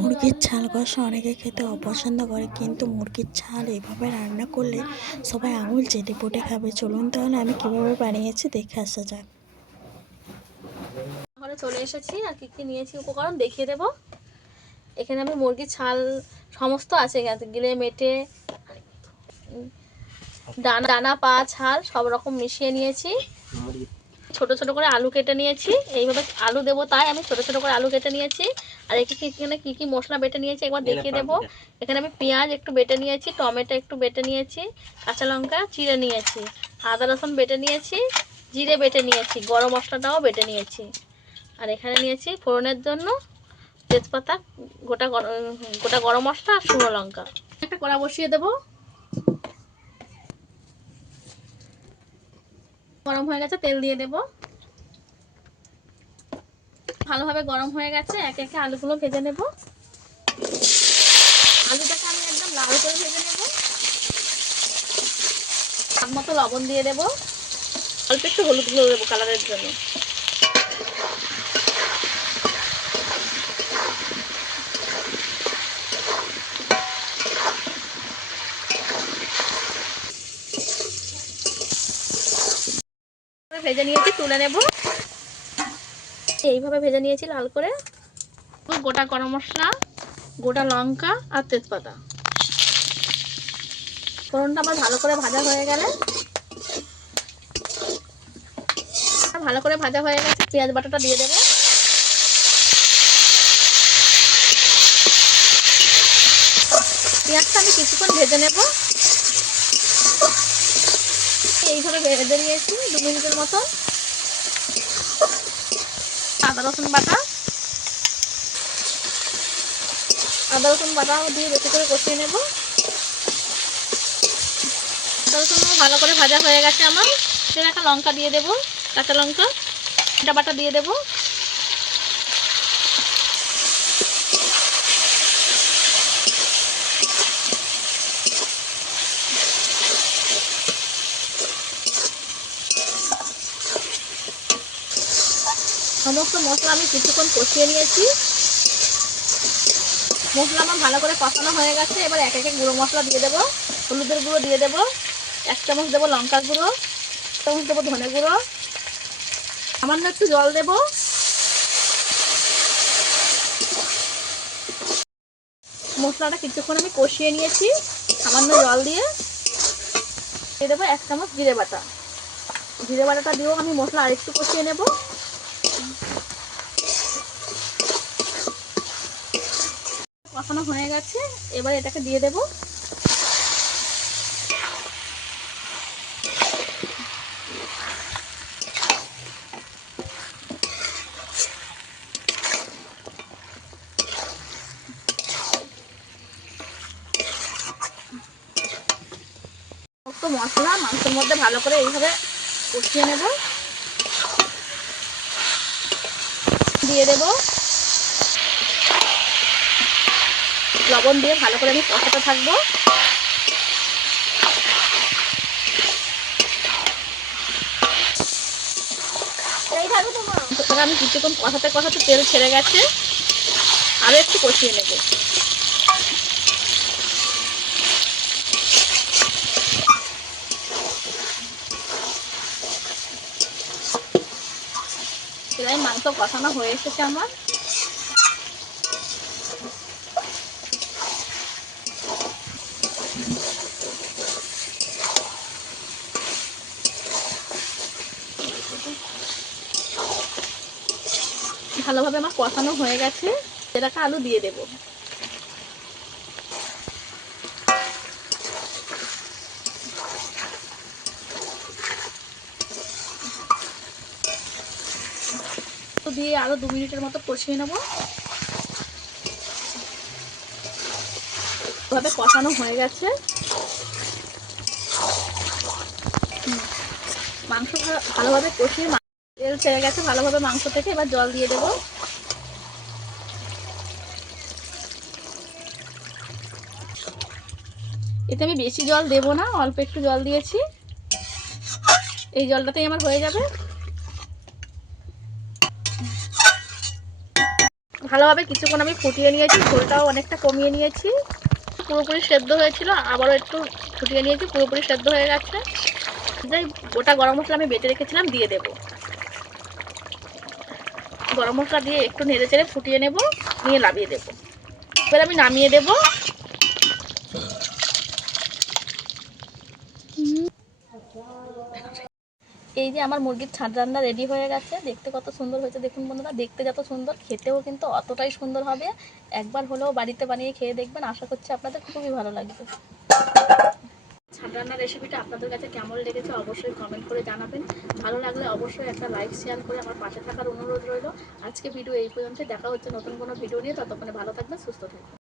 মুরগির ছাল কষা অনেকে খেতে অপছন্দ করে, কিন্তু মুরগির ছাল এভাবে রান্না করলে সবাই আঙুল চেটে পুটে খাবে। চলুন তাহলে আমি কিভাবে বানিয়েছি দেখে আসা যাক। ঘরে চলে এসেছি আর কি কি নিয়েছি উপকরণ দেখিয়ে দেব। এখানে আমি মুরগির ছাল সমস্ত আছে, গিলে মেটে ডানা পা ছাল সব রকম মিশিয়ে নিয়েছি। ছোট ছোট করে আলু কেটে নিয়েছি, এইভাবে আলু দেবো তাই আমি ছোট ছোট করে আলু কেটে নিয়েছি। আর এখানে কি কি মশলা বেটে নিয়েছি একবার দেখিয়ে দেবো। এখানে আমি পেঁয়াজ একটু বেটে নিয়েছি, টমেটো একটু বেটে নিয়েছি, কাঁচা লঙ্কা চিড়ে নিয়েছি, আদা রসুন বেটে নিয়েছি, জিরে বেটে নিয়েছি, গরম মশলাটাও বেটে নিয়েছি। আর এখানে নিয়েছি ফোড়নের জন্য তেজপাতা, গোটা গরম মশলা আর শুকনো লঙ্কা। একটা কড়া বসিয়ে দেবো, গরম হয়ে গেছে তেল দিয়ে দেবো। ভালোভাবে গরম হয়ে গেছে, একে একে আলুগুলো ভেজে নেব। আলুটাকে আমি একদম লাল করে ভেজে নেব। স্বাদ মতো লবণ দিয়ে দেবো, অল্প একটু হলুদ গুঁড়ো দেবো কালারের জন্য। ভেজে নিয়েছি, তুলে নেব। এইভাবে ভেজে নিয়েছি লাল করে। গোটা গরম মশলা, গোটা লঙ্কা আর তেজপাতা। ফোড়নটা আমার ভালো করে ভাজা হয়ে গেছে, পেঁয়াজ বাটাটা দিয়ে দেবো। পেঁয়াজটা আমি কিছুক্ষণ ভেজে নেব। এইভাবে ভেজে নিয়েছি 2 মিনিটের মতো। আদা রসুন বাটাও দিয়ে বেশি করে কষিয়ে নেব। আদা রসুন ভালো করে ভাজা হয়ে গেছে আমার। একটা লঙ্কা দিয়ে দেবো, কাঁচা লঙ্কা বাটা দিয়ে দেবো। সমস্ত মশলা আমি কিছুক্ষণ কষিয়ে নিয়েছি। মশলা আমার ভালো করে কষানো হয়ে গেছে। এবার এক এক গুঁড়ো মশলা দিয়ে দেবো। হলুদের গুঁড়ো দিয়ে দেবো 1 চামচ, দেবো লঙ্কার গুঁড়ো 1 চামচ, দেবো ধনে গুঁড়ো, সামান্য একটু জল দেবো। মশলাটা কিছুক্ষণ আমি কষিয়ে নিয়েছি, সামান্য জল দিয়ে দেবো 1 চামচ জিরে বাটাটা দিয়েও আমি মশলা আরেকটু কষিয়ে নেব। কষানো হয়ে গেছে, এবার এটাকে দিয়ে দেবো। মশলা মাংসের মধ্যে ভালো করে এইভাবে কষিয়ে নেব। দিয়ে দেব লবণ দিয়ে ভালো করে আমি কষাতে থাকবো। আমি কিছুক্ষণ কষাতে তেল ছেড়ে গেছে, আরো একটু কষিয়ে নেব। এবার মাংস কষানো হয়ে এসেছে আমার। ভালোভাবে আমার কষানো হয়ে গেছে, এটাকে আলু দিয়ে দেব। দিয়ে আরো 2 মিনিটের মতো কষিয়ে নেব। ভাবে কষানো হয়ে গেছে, মাংস ভালোভাবে কষিয়ে তেল ছেড়ে গেছে ভালোভাবে মাংস থেকে। এবার জল দিয়ে দেব। এতে আমি বেশি জল দেব না, অল্প একটু জল দিয়েছি, এই জলটাতেই আমার হয়ে যাবে। ভালোভাবে কিছুক্ষণ আমি ফুটিয়ে নিয়েছি, ঝোলটাও অনেকটা কমিয়ে নিয়েছি। পুরোপুরি সেদ্ধ হয়েছিল, আবারও একটু ফুটিয়ে নিয়েছি, পুরোপুরি সেদ্ধ হয়ে গেছে। যে গোটা গরম মশলা আমি বেটে রেখেছিলাম দিয়ে দেবো। গরম মশলা দিয়ে একটু নেড়ে চেড়ে ফুটিয়ে নেব, নিয়ে নামিয়ে দেবো। এবার আমি নামিয়ে দেবো। এই যে আমার মুরগির ছাদ রান্না রেডি হয়ে গেছে। দেখতে কত সুন্দর হয়েছে দেখুন বন্ধুরা, দেখতে যত সুন্দর খেতেও কিন্তু অতটাই সুন্দর হবে। একবার হলেও বাড়িতে বানিয়ে খেয়ে দেখবেন, আশা করছি আপনাদের খুবই ভালো লাগবে। ছাদ রান্নার রেসিপিটা আপনাদের কাছে কেমন লেগেছে অবশ্যই কমেন্ট করে জানাবেন। ভালো লাগলে অবশ্যই একটা লাইক শেয়ার করে আমার পাশে থাকার অনুরোধ রইল। আজকে ভিডিও এই পর্যন্ত, দেখা হচ্ছে নতুন কোনো ভিডিও নিয়ে। ততক্ষণে ভালো থাকবেন, সুস্থ থাকবেন।